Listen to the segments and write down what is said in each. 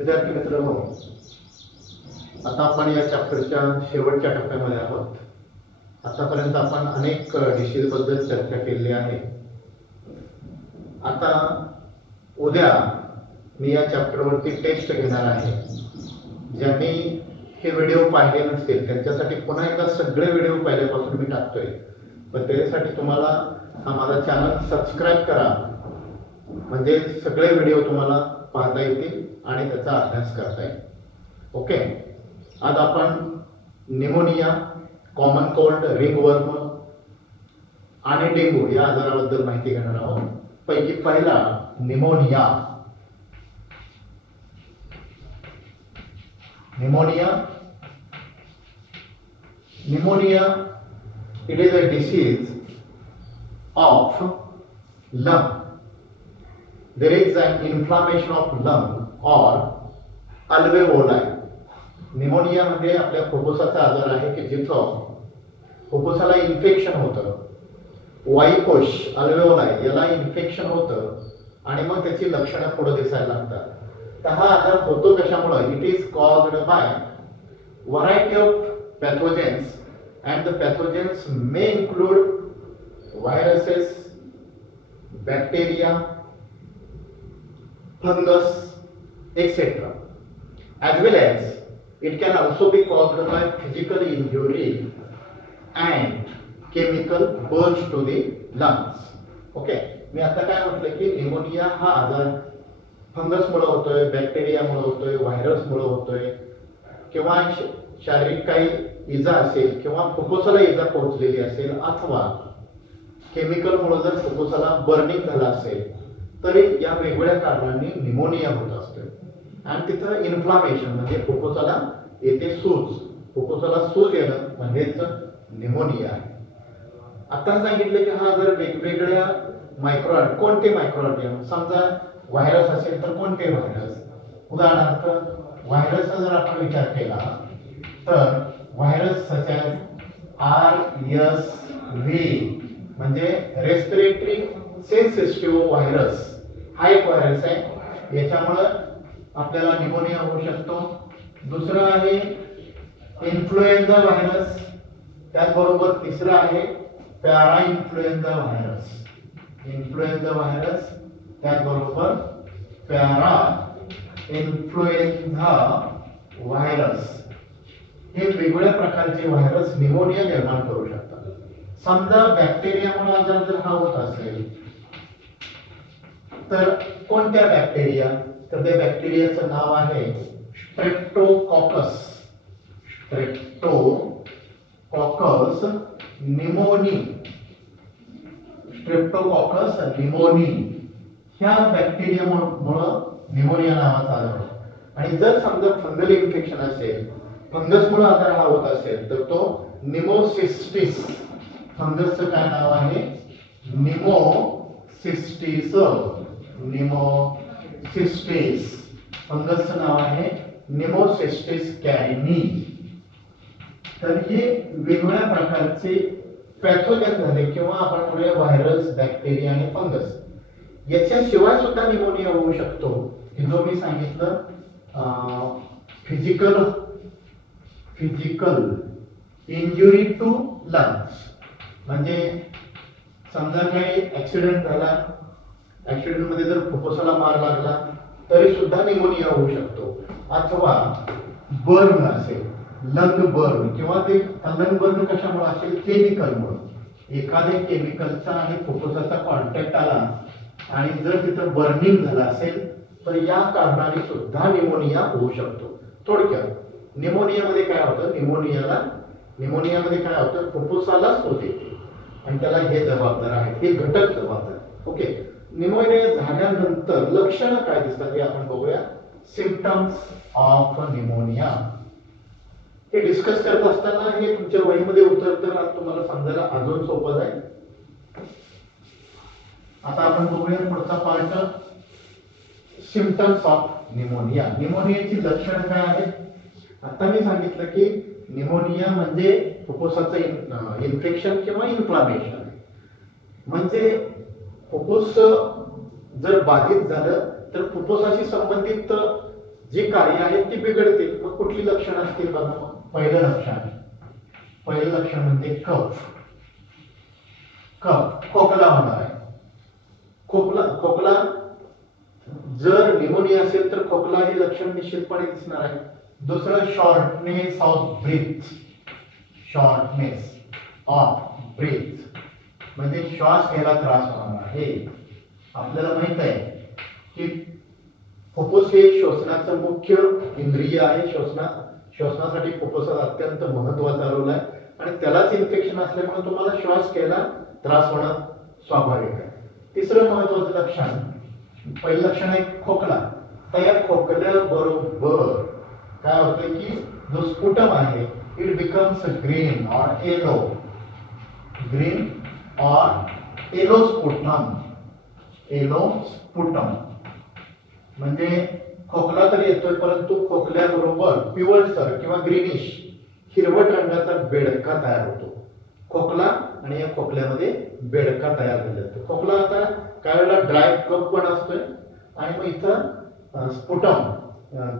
विद्यार्थी मित्रांनो, आता आपण या चॅप्टरच्या शेवटच्या टप्प्यामध्ये आहोत. आतापर्यंत आपण अनेक डिसीज बद्दल चर्चा केली आहे. आता उद्या मी या चॅप्टरवरती टेस्ट घेणार आहे. ज्यांनी हे व्हिडिओ पाहिले नसतील त्यांच्यासाठी पुन्हा एकदा सगळे व्हिडिओ पहिल्यापासून मी टाकतोय. पण त्यासाठी तुम्हाला हा माझा चॅनल सबस्क्राईब करा, म्हणजे सगळे व्हिडिओ तुम्हाला पाहता येतील आणि त्याचा अभ्यास करता येईल. ओके, आज आपण निमोनिया, कॉमन कोल्ड, रिंगवर्म आणि डेंग्यू या आजाराबद्दल माहिती घेणार आहोत. पैकी पहिला pneumonia. Pneumonia it is a disease of lung. There is an inflammation of lung or alveoli. Pneumonia म्हणजे आपल्या फुफ्फुसाचा आजार आहे की जिथं फुफ्फुसाला इन्फेक्शन होतं, वायुकोश अल्वेओलाई याला इन्फेक्शन होतं आणि मग त्याची लक्षणं पुढे दिसायला लागतात. तर हा आजार होतो कशामुळे? It is caused by variety of pathogens and the pathogens may include viruses, bacteria, fungus, etc. As well as it can also be caused by physical injury and chemical burns to the lungs. Okay, मी आता काय म्हटलं की pneumonia हा आजार फंगसमुळे होतोय, बॅक्टेरियामुळे होतोय, व्हायरसमुळे होतोय किंवा शारीरिक काही इजा असेल किंवा फुफ्फुसाला इजा पोहोचलेली असेल अथवा केमिकलमुळे जर फुफ्फुसाला बर्निंग झालं असेल तरी या वेगवेगळ्या कारणांनी निमोनिया होत असते. आणि तिथं इन्फ्लामेशन म्हणजे फुफ्फुसाला येते सूज, फुफ्फुसाला सूज येणं म्हणजेच निमोनिया आहे. आता सांगितलं की हा जर वेगवेगळ्या कोणते मायक्रोऑर्गॅनिझम, समजा व्हायरस असेल तर कोणते व्हायरस, उदाहरणार्थ व्हायरसचा जर आपण विचार केला तर व्हायरस सच एज RSV म्हणजे रेस्पिरेटरी सेन्सिटिव्ह व्हायरस हा एक व्हायरस आहे, याच्यामुळे आपल्याला निमोनिया होऊ शकतो. दुसरं आहे इन्फ्लुएन्झा व्हायरस, त्याचबरोबर तिसरं आहे पॅरा इन्फ्लुएन्झा व्हायरस, त्याचबरोबर पॅरा इन्फ्लुएन्झा व्हायरस. हे वेगवेगळ्या प्रकारचे व्हायरस निमोनिया निर्माण करू शकतात. समजा बॅक्टेरियामुळे आजार जर हा होत असेल तर कोणत्या बॅक्टेरिया? तर त्या बॅक्टेरियाचं नाव आहे स्ट्रेप्टोकॉकस निमोनी. ह्या बॅक्टेरियामुळे निमोनिया नावाचा आजार होतो. आणि जर समजा फंगल इन्फेक्शन असेल, फंगसमुळे आजार हा होत असेल तर तो निमोसिस्टिस. फंगसचं काय नाव आहे? निमोसिस्टिस. फंगसचं नाव आहे निमोसिस्टिस कॅरिनी. तर हे वेगवेगळ्या प्रकारचे पॅथोजन झाले किंवा आपण म्हणूया व्हायरस, बॅक्टेरिया आणि फंगस. याच्याशिवाय सुद्धा निमोनिया होऊ शकतो. हे जो मी सांगितलं फिजिकल इंजुरी टू लंग्स, म्हणजे समजा काही ऍक्सिडेंट झाला, ऍक्सिडेंट मध्ये जर फुफ्फुसाला मार लागला तरी सुद्धा निमोनिया होऊ शकतो. अथवा बर्न असेल, लंग बर्न, किंवा ते लंग बर्न कशामुळे असेल? केमिकलमुळे. एखाद्या केमिकलचा आणि फुफ्फुसाचा कॉन्टॅक्ट आला आणि जर तिथं बर्निंग झालं असेल तर या कारणाने सुद्धा निमोनिया होऊ शकतो. थोडक्यात निमोनियामध्ये काय होतं? निमोनियामध्ये काय होतं? फुफ्फुसाला सूज येते आणि त्याला हे जबाबदार आहेत, हे घटक जबाबदार. ओके, निमोनिया झाल्यानंतर लक्षणं काय दिसतात हे आपण बघूया. Symptoms of pneumonia. हे डिस्कस करत असताना हे तुमच्या वहीमध्ये उतरतं, तुम्हाला समजायला अजून सोपं जाईल. आता आपण बघूया पुढचा पार्ट, सिम्पटम्स ऑफ निमोनिया. निमोनियाची लक्षणं काय आहेत? आता मी सांगितलं की निमोनिया म्हणजे फुफ्फुसाचं इन्फेक्शन किंवा इन्फ्लामेशन. म्हणजे फुफ्फुस जर बाधित झालं तर फुफ्फुसाशी संबंधित जी कार्य आहेत ती बिघडते. मग कुठली लक्षणं असतील बघा. पहिलं लक्षण म्हणजे कफ. खोकला होणार आहे. खोकला जर निमोनिया असेल तर खोकला हे लक्षण निश्चितपणे दिसणार आहे. दुसरं शॉर्टनेस ऑफ ब्रीथ म्हणजे श्वास घ्यायला त्रास होणार आहे. आपल्याला माहित आहे की फुफ्फुस हे श्वसनाचं मुख्य इंद्रिय आहे. श्वसनासाठी फुफ्फुसाचा अत्यंत महत्वाचा रोल आहे आणि त्यालाच इन्फेक्शन असल्यामुळे तुम्हाला श्वास घ्यायला त्रास होणं स्वाभाविक आहे. तिसरं महत्वाचं लक्षण, पहिलं लक्षण आहे खोकला. तर या खोकल्याबरोबर काय होतं की जो स्पुटम आहे it becomes green or yellow sputum. म्हणजे खोकला तर येतोय परंतु खोकल्याबरोबर पिवळसर किंवा ग्रीनिश हिरवट रंगाचा बेडका तयार होतो. खोकला आणि या खोकल्यामध्ये बेडका तयार झाला जातो. खोकला आता काय वेळेला ड्राय कप पण असतोय आणि मग इथं स्पुटम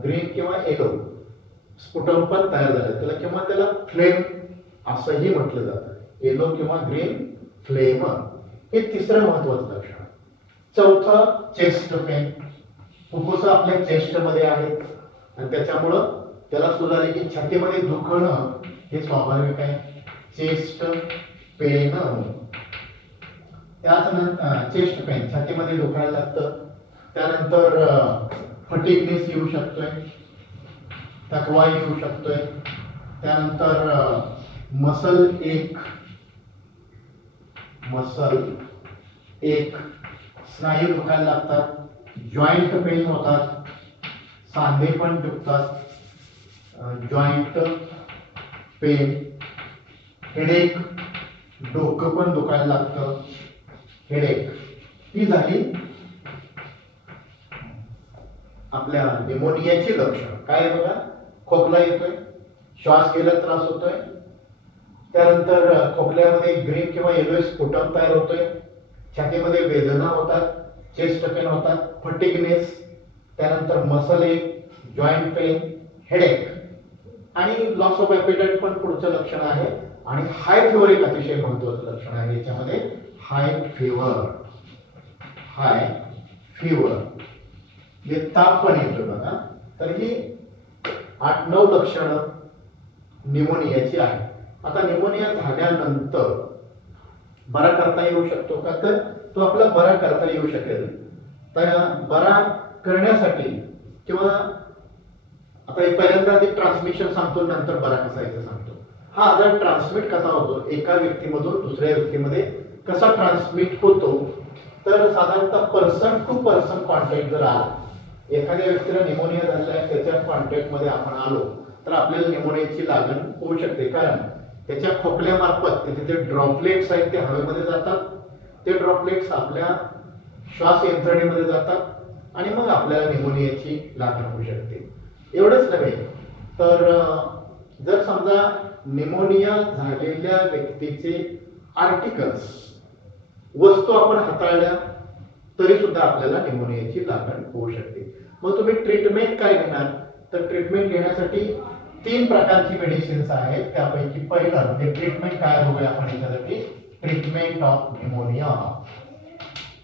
ग्रीन किंवा येलो स्पुटम पण तयार झाले. त्याला फ्लेम असंही म्हटलं जातं. येलो किंवा ग्रीन फ्लेम हे तिसरं महत्वाचं लक्षण. चौथं चेस्ट पेन. फुफ्फुस आपल्या चेस्ट मध्ये आहेत आणि त्याच्यामुळं त्याला सुधारले की छातीमध्ये दुखणं हे स्वाभाविक आहे. चेस्ट पेन, चेस्ट पेन छातीमध्ये दुखायला लागतं. त्यानंतर फटीगनेस येऊ शकतोय, थकवा येऊ शकतोय. त्यानंतर मसल एक स्नायू दुखायला लागतात. जॉइंट पेन होतात, सांधे पण दुखतात. जॉइंट पेन, हेडेक, डोकं पण दुखायला लागतं. हेडेक ही झाली आपल्या निमोनियाची लक्षण. काय बघा, खोकला येतोय, श्वास घ्यायला त्रास होतोय, त्यानंतर खोकल्यामध्ये ग्रीन किंवा येलो स्फुटम तयार होतोय, छातीमध्ये वेदना होतात, चेस्ट पेन होतात, फटिगनेस, त्यानंतर मसल एक, जॉइंट पेन, हेडेक आणि लॉस ऑफ ॲपेटाइट पण पुढचं लक्षण आहे. आणि हाय फीवर एक अतिशय महत्वाचं लक्षण आहे याच्यामध्ये. हाय फीवर जे ताप पण येतो बघा. तर ही 8-9 लक्षणं निमोनियाची आहे. आता निमोनिया झाल्यानंतर बरा करता येऊ शकतो का, तर तो आपला बरा करता येऊ शकेल. तर बरा करण्यासाठी किंवा आता पहिल्यांदा आधी ट्रान्समिशन सांगतो, नंतर बरा कसा यायचं सांगतो. हा आजार ट्रान्समिट कसा होतो, एका व्यक्तीमधून दुसऱ्या व्यक्तीमध्ये कसा ट्रान्समिट होतो, तर साधारणतः पर्सन टू पर्सन कॉन्टॅक्ट जर आला, एखाद्या व्यक्तीला निमोनिया झालेला आहे त्याच्या कॉन्टॅक्ट मध्ये आपण आलो तर आपल्याला निमोनियाची लागण होऊ शकते. कारण त्याच्या खोकल्यामार्फत तिथे ड्रॉपलेट्स आहेत ते हवेमध्ये जातात. ते ड्रॉपलेट्स आपल्या श्वास यंत्रणेमध्ये जातात आणि मग आपल्याला निमोनियाची लागण होऊ शकते. एवढंच नव्हे तर जर समजा निमोनिया झालेल्या व्यक्तीचे आर्टिकल्स, वस्तू आपण हाताळल्या तरी सुद्धा आपल्याला निमोनियाची लागण होऊ शकते. मग तुम्ही ट्रीटमेंट काय घेणार, तर ट्रीटमेंट घेण्यासाठी 3 प्रकारची मेडिसिन्स आहेत. त्यापैकी पहिलं म्हणजे ट्रीटमेंट काय बघूया आपण याच्यासाठी. Treatment of pneumonia.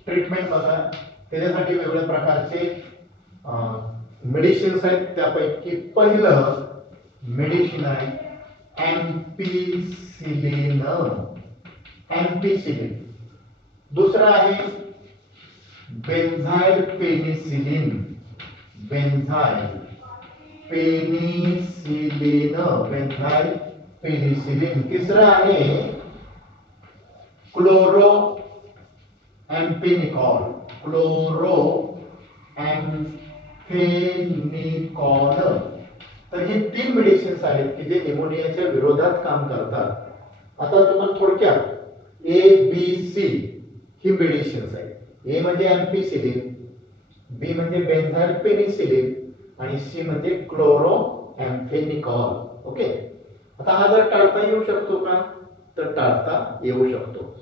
ट्रीटमेंट बघा, त्याच्यासाठी वेगवेगळ्या प्रकारचे मेडिसिन्स आहेत. त्यापैकी पहिलं मेडिसिन आहे एम्पिसिलिन. दुसरं आहे बेन्झाइल पेनिसिलिन. तिसरं आहे क्लोरोएम्फेनिकॉल. तर हे 3 मेडिसिन्स आहेत की जे निमोनियाच्या विरोधात काम करतात. आता तुम्हाला थोडक्यात ABC ही मेडिसिन्स आहेत. ए म्हणजे एम्पिसिलिन, बी म्हणजे बेन्झाइल पेनिसिलिन आणि सी म्हणजे क्लोरोएम्फेनिकॉल. ओके. आता हा जर टाळता येऊ शकतो का, तर टाळता येऊ शकतो.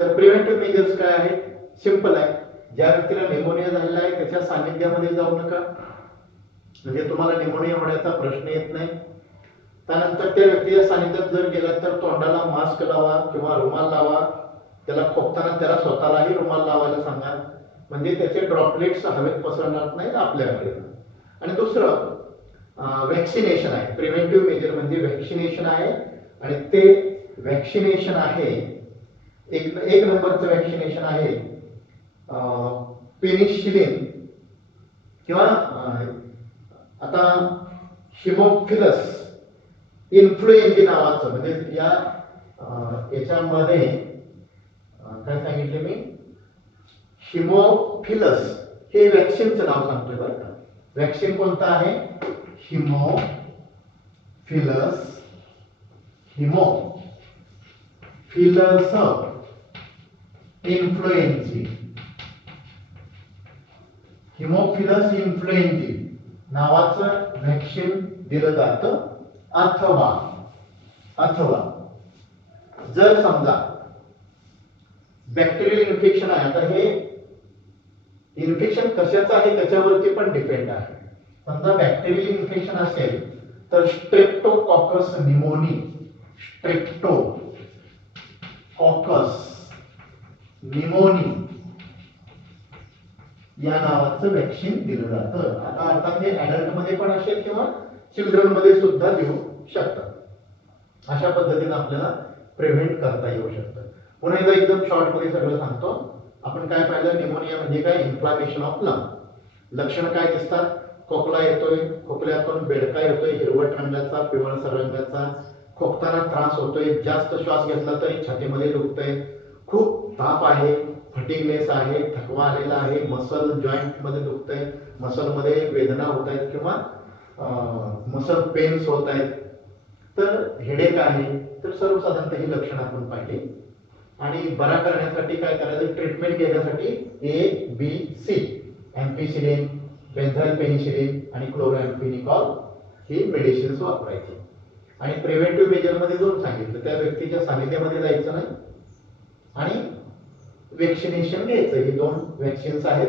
तर प्रिव्हेंटिव्ह मेजर्स काय आहेत, सिंपल आहे. ज्या व्यक्तीला निमोनिया झालेला आहे त्याच्या सानिध्यामध्ये जाऊ नका. म्हणजे तुम्हाला निमोनिया होण्याचा प्रश्न येत नाही. त्यानंतर त्या व्यक्तीच्या सानिध्यात जर गेला तर तोंडाला मास्क लावा किंवा रुमाल लावा. त्याला खोकताना त्याला स्वतःलाही रुमाल लावायला सांगा, म्हणजे त्याचे ड्रॉपलेट्स हवेत पसरणार नाहीत आपल्याकडे. आणि दुसरं व्हॅक्सिनेशन आहे. प्रिव्हेंटिव्ह मेजर म्हणजे व्हॅक्सिनेशन आहे, आणि ते व्हॅक्सिनेशन आहे एक नंबरचं व्हॅक्सिनेशन आहे पेनिसिलिन किंवा आता हिमोफिलस इन्फ्लुएंझा नावाचं, म्हणजे याच्यामध्ये काय सांगितले मी, हिमोफिलस हे व्हॅक्सिनचं नाव सांगतोय बरं का. व्हॅक्सिन कोणतं आहे? Haemophilus influenza. हिमोफिलस इन्फ्लुएंझा नावाचं व्हॅक्सिन दिलं जातं. अथवा जर समजा बॅक्टेरियल इन्फेक्शन आहे, आता हे इन्फेक्शन कशाचं आहे त्याच्यावरती पण डिपेंड आहे. समजा बॅक्टेरियल इन्फेक्शन असेल तर स्ट्रेप्टोकॉकस निमोनी या नावाचं व्हॅक्सिन दिलं जातं. आता अर्थात हे ऍडल्ट मध्ये पण असेल किंवा चिल्ड्रन मध्ये सुद्धा देऊ शकतात. अशा पद्धतीने आपल्याला प्रिव्हेंट करता येऊ शकतं. पुन्हा एकदा एकदम शॉर्ट मध्ये सगळं सांगतो. आपण काय पाहिलं, निमोनिया म्हणजे काय, इन्फ्लामेशन ऑफ लंग. लक्षण काय दिसतात? खोकला येतोय, खोकल्यातून बेडका येतोय हिरवट रंगाचा, पिवळसर रंगाचा, खोकताना त्रास होतोय, जास्त श्वास घेतला तरी छातीमध्ये दुखतंय, खूप ताप आहे, फटिगनेस आहे, थकवा आलेला आहे, मसल जॉईंट मध्ये दुखतंय, मसल मध्ये वेदना होत आहेत किंवा मसल पेन्स होत आहेत, तर हेडेक आहे, तर सर्वसाधारणतः ही लक्षणं आपण पाहिली. आणि बरा करण्यासाठी काय करायचं, ट्रीटमेंट घेण्यासाठी ABC एम्पिसिलिन, बेन्झाइल पेनिसिलिन आणि क्लोरॅम्फेनिकॉल ही मेडिसिन्स वापरायची. आणि प्रिव्हेंटिव्ह मेजर मध्ये दोन सांगितलं, त्या व्यक्तीच्या सानिध्यामध्ये जायचं नाही आणि व्हॅक्सिनेशन घ्यायचं. ही दोन व्हॅक्सिन्स आहेत,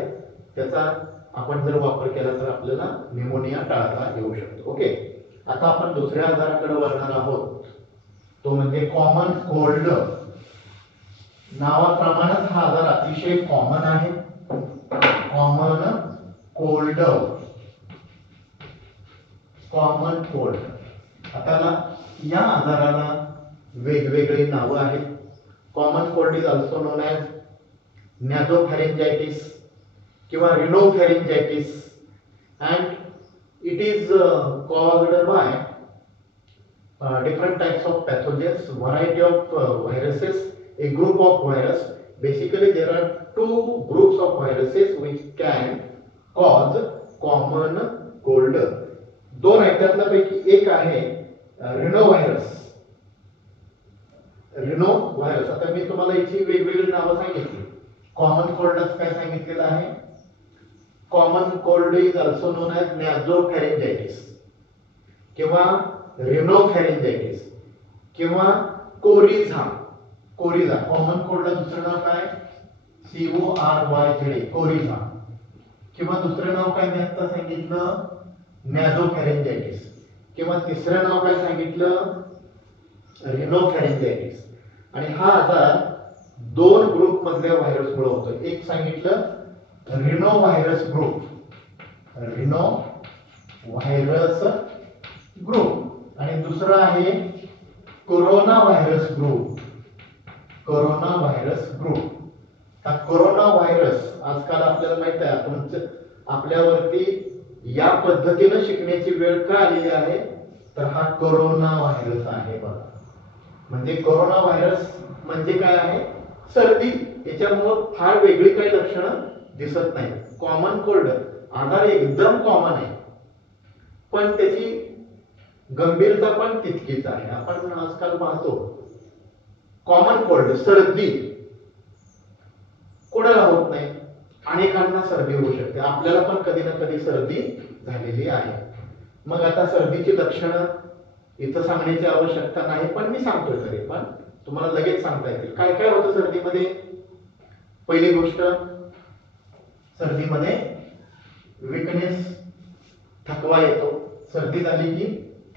त्याचा आपण जर वापर केला तर आपल्याला निमोनिया टाळता येऊ शकतो. ओके, आता आपण दुसऱ्या आजाराकडे वळणार आहोत, तो म्हणजे कॉमन कोल्ड. नावाप्रमाणेच हा आजार अतिशय कॉमन आहे. Common cold. आता या आजाराला वेगवेगळी नावं आहेत. Common cold is also known as nasopharyngitis किंवा rhinopharyngitis, and it is caused by different types of pathogens, variety of viruses, a group of virus. Basically there are two groups of viruses which can cause common cold. दोन आहेत, त्यातल्यापैकी एक आहे रिनोव्हायरस. आता मी तुम्हाला याची वेगवेगळी नावं सांगितली. कॉमन कोल्डच काय सांगितलेलं आहे, common cold is also known as nasopharyngitis किंवा रिनोफॅरिंजायटिस किंवा कोरिझा. कॉमन कोल्डला दुसरं नाव काय, CORYZ, कोरिझा. किंवा दुसरं नाव काय मी आता सांगितलं, नॅझोफॅरिंजायटिस. किंवा तिसरं नाव काय सांगितलं, रिनोफॅरिंजायटिस. आणि हा आजार दोन ग्रुप मधल्या व्हायरसमुळे होतो. एक सांगितलं रिनो व्हायरस ग्रुप आणि दुसरा आहे कोरोना व्हायरस ग्रुप. हा कोरोना व्हायरस आजकाल आपल्याला माहित आहे, आपल्यावरती या पद्धतीने शिकण्याची वेळ का आलेली आहे, तर हा कोरोना व्हायरस आहे बघा. म्हणजे कोरोना व्हायरस म्हणजे काय आहे, सर्दी. याच्यामुळे फार वेगळी काही लक्षणं दिसत नाही. कॉमन कोल्ड आजार एकदम कॉमन आहे, पण त्याची गंभीरता पण तितकीच आहे. आपण आजकाल पाहतो कॉमन कोल्ड, सर्दी कोणाला होत नाही, अनेकांना सर्दी होऊ शकते. आपल्याला पण कधी ना कधी सर्दी झालेली आहे. मग आता सर्दीची लक्षणं इथं सांगण्याची आवश्यकता नाही, पण मी सांगतोय तरी पण तुम्हाला लगेच सांगता येतील. काय काय होतं सर्दीमध्ये. पहिली गोष्ट, सर्दीमध्ये विकनेस थकवा येतो, सर्दी झाली की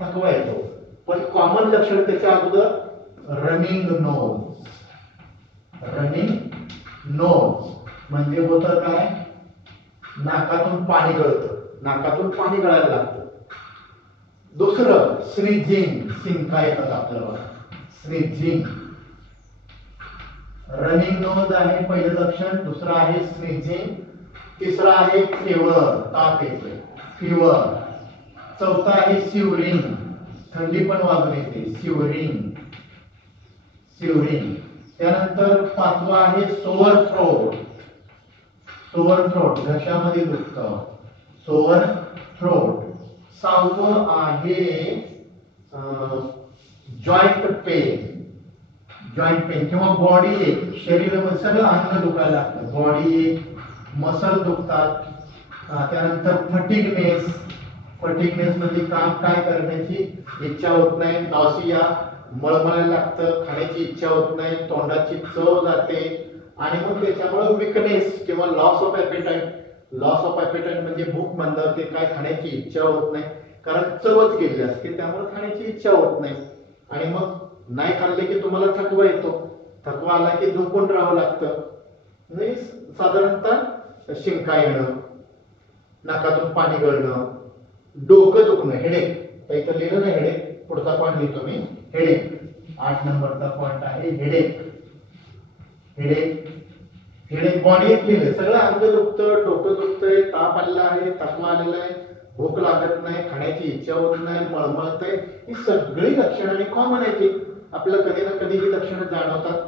थकवा येतो. पण कॉमन लक्षण त्याच्या अगोदर रनिंग नोज. रनिंग नोज म्हणजे होतं काय, नाकातून पाणी गळतं, नाकातून पाणी गळायला लागतं. दुसरं स्नीझिंग, शिंका येतात आपल्याला, स्नीझिंग. रनिंग नोज आहे पहिलं लक्षण, दुसरं आहे स्नीझिंग, तिसरं आहे फीवर, ताप येतोय, फीवर. चौथा आहे शिवरिंग, थंडी पण वाजून येते, शिवरिंग, शिवरिंग. त्यानंतर पाचवा आहे सोअर थ्रोट, सोअर थ्रोट, घशामध्ये दुखतं, सोअर थ्रोट. सहावं आहे जॉइंट पेन, जॉइंट पेन किंवा बॉडी एक, शरीरामध्ये सगळं अंग दुखायला लागतं, बॉडी एक, मसल दुखतात. त्यानंतर फटिगनेस, फटिगनेस म्हणजे काम काय करण्याची इच्छा होत नाही, नॉसिया, मळमळायला लागतं, खाण्याची इच्छा होत नाही, तोंडाची चव जाते. आणि मग त्याच्यामुळे विकनेस किंवा loss of appetite, loss of appetite म्हणजे भूक मंदावते, काय खाण्याची इच्छा होत नाही, कारण चवच गेली असते, त्यामुळे खाण्याची इच्छा होत नाही. आणि मग नाही खाल्ले की तुम्हाला थकवा येतो, थकवा आला की झोपून राहावं लागतं. नाही साधारणतः शिंका येणं, नाकातून पाणी गळणं, डोकं दुखणं, हेडेक, इथं लिहिलं ना हेडेक, पुढचा पॉईंट लिहितो मी, हेडेक. 8 नंबरचा पॉईंट आहे हेडेक, हेडेक, हेडेक. बॉडी एक लिहिलं, सगळं अंग दुखतं, डोकं दुखतंय, ताप आलेला आहे, थकवा आलेला आहे, भूक लागत नाही, खाण्याची इच्छा होत नाही, मळमळतंय, ही सगळी लक्षणं कॉमन आहे की आपल्याला कधी ना कधी ही लक्षणं जाणवतात.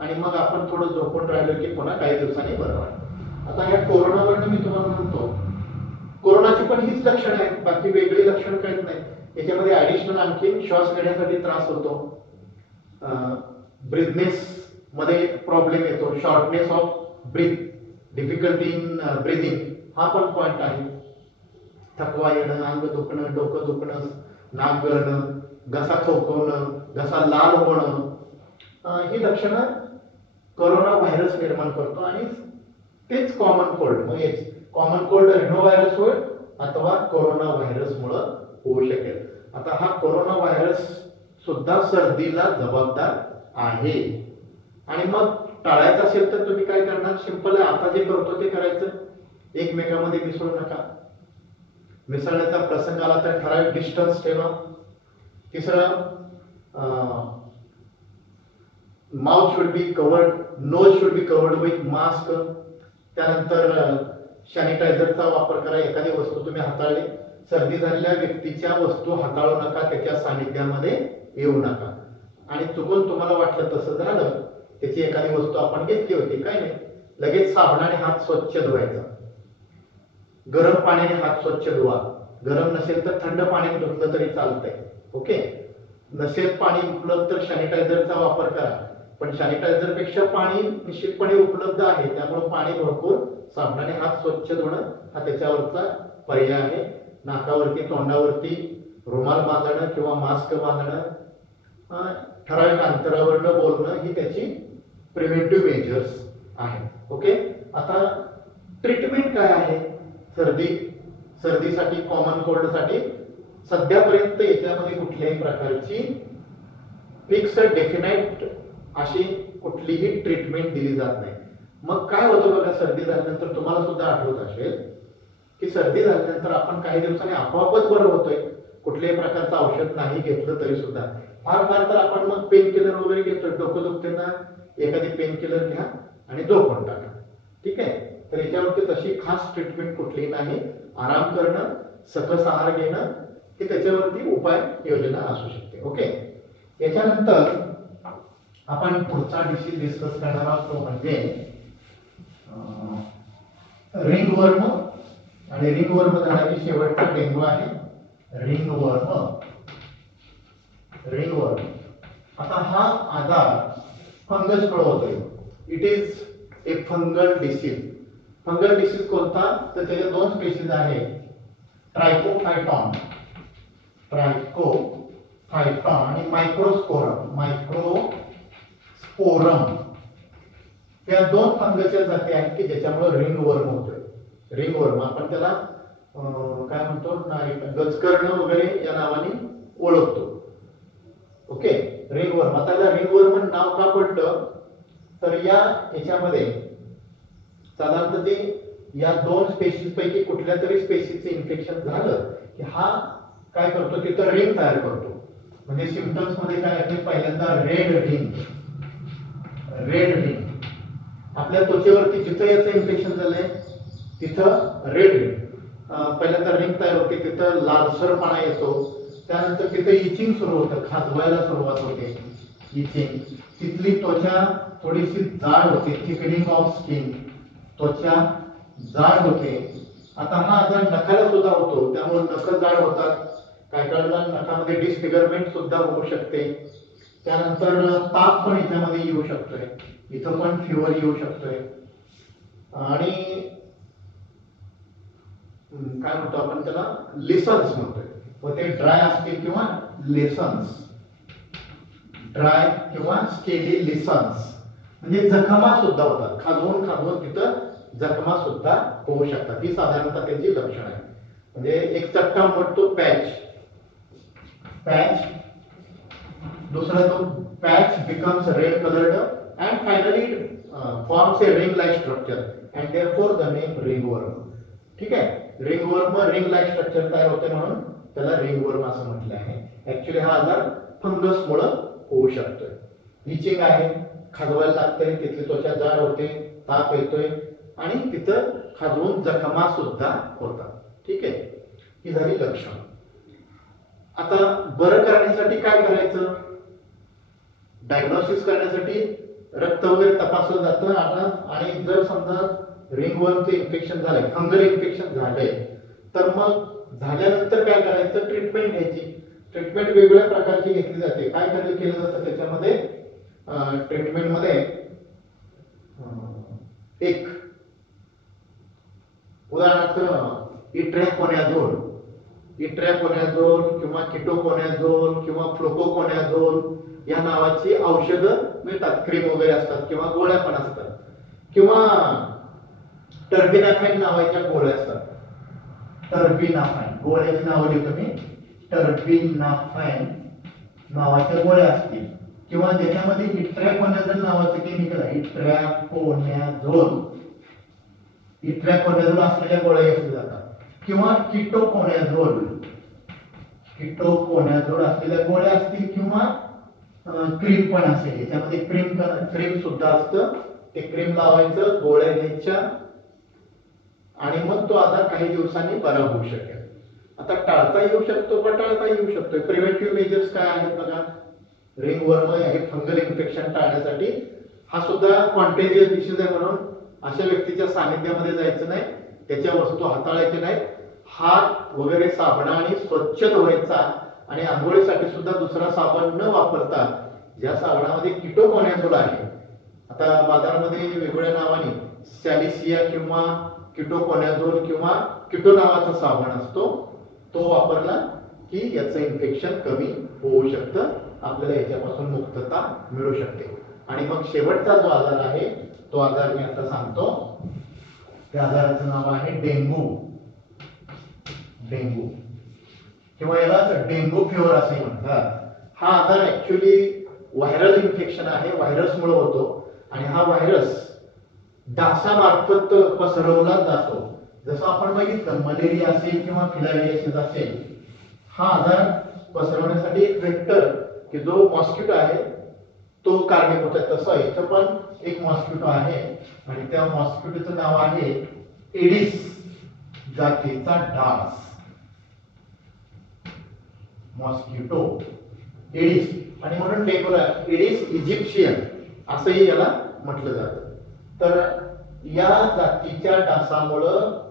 आणि मग आपण थोडं झोपून राहिलो की पुन्हा काही दिवसांनी बरं वाटतं. आता या कोरोनावरनं मी तुम्हाला म्हणतो, कोरोनाची पण हीच लक्षणं आहेत, बाकी वेगळी लक्षणं कळत नाही. याच्यामध्ये ऍडिशनल आणखी श्वास घेण्यासाठी त्रास होतो, ब्रिथनेस मध्ये प्रॉब्लेम येतो, shortness of breath, difficulty in breathing, हा पण पॉइंट आहे. थकवा येणं, अंग दुखणं, डोकं दुखणं, नाक गळणं, घसा खोकवणं, घसा लाल होणं, ही लक्षणं कोरोना व्हायरस निर्माण करतो. आणि तेच कॉमन कोल्ड, म्हणजे कॉमन कोल्ड रिनो व्हायरस होईल अथवा कोरोना व्हायरस मुळे होऊ शकेल. आता हा कोरोना व्हायरस सुद्धा सर्दीला जबाबदार आहे. आणि मग टाळायचं असेल तर तुम्ही काय करणार, सिंपल आहे, आता जे करतो ते करायचं, एकमेकांमध्ये मिसळू नका. मिसळण्याचा प्रसंग आला तर ठराविक डिस्टन्स ठेवा. तिसरं, mouth should be covered, nose should be covered with mask. त्यानंतर सॅनिटायझरचा वापर करा. एखादी वस्तू तुम्ही हाताळली, सर्दी झालेल्या व्यक्तीच्या वस्तू हाताळू नका, त्याच्या सानिध्यामध्ये येऊ नका. आणि चुकून तुम्हाला वाटलं तसं झालं, त्याची एखादी वस्तू आपण घेतली होती, काय नाही, लगेच साबणाने हात स्वच्छ धुवायचा. गरम पाण्याने हात स्वच्छ धुवा, गरम नसेल तर थंड पाण्याने धुतलं तरी चालतंय. ओके, नसेल पाणी उपलब्ध तर सॅनिटायझरचा वापर करा. पण सॅनिटायझर पेक्षा पाणी निश्चितपणे उपलब्ध आहे, त्यामुळे पाणी भरपूर, साबणाने हात स्वच्छ धुणं हा त्याच्यावरचा पर्याय आहे. नाकावरती, तोंडावरती रुमाल बांधणं किंवा मास्क बांधणं, ठराविक अंतरावरनं बोलणं, ही त्याची प्रिव्हेंटिव्ह मेजर्स आहेत. ओके, आता ट्रीटमेंट काय आहे सर्दीसाठी, कॉमन कोल्डसाठी? सध्यापर्यंत याच्यामध्ये कुठल्याही प्रकारची फिक्स डेफिनाइट अशी कुठलीही ट्रीटमेंट दिली जात नाही. मग काय होतं बघा, सर्दी झाल्यानंतर तुम्हाला सुद्धा आठवत असेल की सर्दी झाल्यानंतर आपण काही दिवसांनी आपोआपच बरं होतोय, कुठल्याही प्रकारचं औषध नाही घेतलं तरी सुद्धा. फार तर आपण मग पेन किलर वगैरे घेतोय, डोकं दुखते ना, एखादी पेन किलर घ्या आणि झोपून टाका, ठीक आहे. तर याच्यावरती तशी खास ट्रीटमेंट कुठलीही नाही. आराम करणं, सकस आहार घेणं, ही त्याच्यावरती उपाय योजना असू शकते. ओके, याच्यानंतर आपण पुढचा डिसीज डिस्कस करणार आहोत, तो म्हणजे रिंगवर्म. आणि रिंगवर्म झाला की शेवटचा डेंगू आहे, रिंगवर्म. रिंगवर्म, आता हा आजार फंगस मुळे होतोय. It is a fungal disease. Fungal disease कोणता, तर त्याच्या दोन स्पेसीज आहेत, ट्रायकोफायटॉन, ट्रायकोफायटॉन आणि मायक्रोस्पोरम, मायक्रोस्पोरम. या दोन फंगसच्या जाती आहेत की ज्याच्यामुळे रिंगवर्म होतोय. रिंगवर्म आपण त्याला काय म्हणतो गजकर्ण वगैरे या नावाने ओळखतो. Okay, ringworm. आता याला रिंगवर्म नाव का पडलं तर याच्यामध्ये साधारणतः ते या दोन स्पेशीज पैकी कुठल्या तरी स्पेशीजचे इन्फेक्शन झालं की हा काय करतो तिथं रिंग तयार करतो. म्हणजे सिम्पटम्स मध्ये काय आहे, पहिल्यांदा रेड रिंग. आपल्या त्वचेवरती जिथं याचं इन्फेक्शन झालंय तिथं रेड रिंग, पहिल्यांदा रिंग तयार होते, तिथं लालसरपणा येतो. त्यानंतर तिथं इचिंग सुरू होतं, खाजवायला सुरुवात होते इचिंग. तिथली त्वचा थोडीशी जाड होते, थिकनिंग ऑफ स्किन, त्वचा जाड होते. आता हा आजार नखाला सुद्धा होतो, त्यामुळे नख जाड होतात. काही काळाला नखामध्ये डिसफिगरमेंट सुद्धा होऊ शकते. त्यानंतर ताप पण याच्यामध्ये येऊ शकतोय, इथं पण फिवर येऊ शकतोय. आणि काय म्हणतो आपण त्याला, लेसन्स म्हणतोय. व ते ड्राय असतील किंवा लेसन्स, ड्राय किंवा स्केली लेसन्स, म्हणजे जखमा सुद्धा होतात. खाजवून तिथं जखमा सुद्धा होऊ शकतात. ही साधारणतः त्याची लक्षण आहे. म्हणजे एक चट्टा म्हणतो पॅच. दूसरा तो पैच becomes red colored and finally forms a ring like structure and therefore the name ringworm. ठीक आहे, रिंगवर्म रिंग लाईक स्ट्रक्चर तयार होते म्हणून त्याला रिंगवर्म असं म्हटलं आहे. ऍक्च्युली हा आजार फंगस मुळे होऊ शकतोय. इचिंग आहे, खाजवायला लागतंय, तिथली त्वचा जाड होते, ताप येतोय आणि तिथं खाजवून जखमा सुद्धा होतात. ठीक आहे, ही झाली लक्षण. आता बरं करण्यासाठी काय करायचं, डायग्नोसिस करण्यासाठी रक्त वगैरे तपासलं जातं. आणि जर समजा रिंगवर्मचं इन्फेक्शन झालंय, फंगल इन्फेक्शन झालंय, तर मग झाल्यानंतर काय करायचं, ट्रीटमेंट घ्यायची. ट्रीटमेंट वेगवेगळ्या प्रकारची घेतली जाते. काय केलं जातं त्याच्यामध्ये, ट्रीटमेंटमध्ये एक उदाहरणार्थ इट्रॅकोनॅझोल किंवा किटोकोनॅझोल किंवा फ्लोकोकोनॅझोल या नावाची औषधं मिळतात. क्रीम वगैरे असतात किंवा गोळ्या पण असतात. किंवा टर्बिनाफाइन नावाच्या गोळ्या असतात. टर्बिनाफाइन गोळ्याची नावं लिहितो मी. टर्बिनाफाइन नावाच्या गोळ्या असतील किंवा ज्याच्यामध्ये इट्रॅकोनॅझोल नावाचं केमिकल आहे, इट्रॅकोनॅझोल असलेल्या गोळ्या घेतल्या जातात. किंवा किटोकोनॅझोल असलेल्या गोळ्या असतील किंवा क्रीम पण असेल. याच्यामध्ये क्रीम सुद्धा असतं. ते क्रीम लावायचं, गोळ्या घ्यायच्या आणि मग तो आजार काही दिवसांनी बरा होऊ शकेल. आता टाळता येऊ शकतो का, टाळता येऊ शकतो. प्रिव्हेंटिव्ह मेजर्स काय आहेत बघा. रिंगवर्म हे फंगल इन्फेक्शन टाळण्यासाठी हा सुद्धा कॉन्टेजियस डिसीज आहे म्हणून अशा व्यक्तीच्या सानिध्यामध्ये जायचं नाही, त्याच्या वस्तू हाताळायच्या नाहीत. हात वगैरे साबणाने स्वच्छ धुवायचा आणि आंघोळीसाठी सुद्धा दुसरा साबण न वापरता ज्या साबणामध्ये किटोकोनॅझोल आहे, आता बाजारामध्ये वेगवेगळ्या नावाने सॅलिसिया किंवा किटोकोनॅझोल किंवा किटो नावाचा साबण असतो, तो वापरला की याचं इन्फेक्शन कमी होऊ शकतं, आपल्याला याच्यापासून मुक्तता मिळू शकते. आणि मग शेवटचा जो आजार आहे तो आजार मी आता सांगतो. त्या आजाराचं नाव आहे डेंगू किंवा याला डेंगू फिवर असे म्हणतात. हा आजार ऍक्च्युली व्हायरल इन्फेक्शन आहे, व्हायरसमुळे होतो. आणि हा व्हायरस डासामार्फत पसरवला जातो. जसं आपण बघितलं मलेरिया असेल किंवा फिलारियासिस असेल, हा आजार पसरवण्यासाठी एक वेक्टर की जो मॉस्किटो आहे तो कारणीभूत आहे. तसं इथं पण एक मॉस्किटो आहे आणि त्या मॉस्किटोचं नाव आहे एडिस जातीचा डास. मॉस्किटो एडिस, आणि म्हणून डेंगूला एडिस इजिप्शियन असंही याला म्हटलं जातं. तर या जातीच्या डासामुळं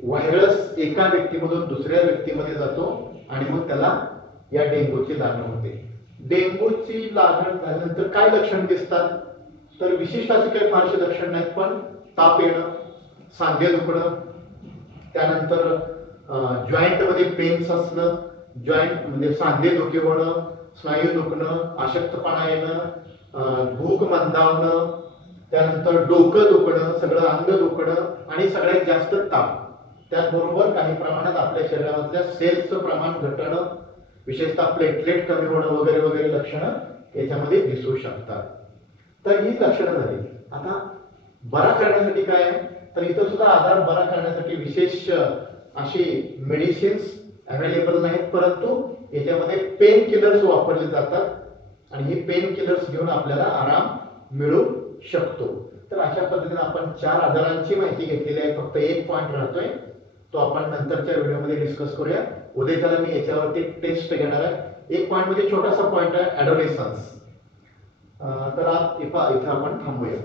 व्हायरस एका व्यक्तीमधून दुसऱ्या व्यक्तीमध्ये जातो आणि मग त्याला या डेंगूची लागण होते. डेंगूची लागण झाल्यानंतर काय लक्षण दिसतात, तर विशिष्ट असे काही फारसे लक्षण नाहीत, पण ताप येणं, सांधे दुखणं, त्यानंतर जॉईंट मध्ये पेन्स असणं, जॉईंट म्हणजे सांधे दुखी होणं, स्नायू दुखणं, अशक्तपणा येणं, भूक मंदावणं, त्यानंतर डोकं दुखणं, सगळं अंग दुखणं आणि सगळ्यात जास्त ताप. त्याचबरोबर काही प्रमाणात आपल्या शरीरामधल्या सेल्सचं प्रमाण घटणं, विशेषतः प्लेटलेट कमी होणं वगैरे वगैरे लक्षणं याच्यामध्ये दिसू शकतात. तर ही लक्षणं झाली. आता बरा करण्यासाठी काय आहे, तर इथं सुद्धा आजार बरा करण्यासाठी विशेष अशी मेडिसिन्स अवेलेबल नाहीत, परंतु याच्यामध्ये पेन किलर्स वापरले जातात आणि हे पेन किलर्स घेऊन आपल्याला आराम मिळू शकतो. तर अशा पद्धतीने आपण 4 आजारांची माहिती घेतलेली आहे. फक्त एक पॉइंट राहतोय, तो आपण नंतरच्या व्हिडिओमध्ये डिस्कस करूया. उद्याच्याला मी याच्यावरती टेस्ट घेणार आहे. एक पॉइंट मध्ये छोटासा पॉइंट आहे ॲडोलेसन्स. तर इथं आपण थांबूया.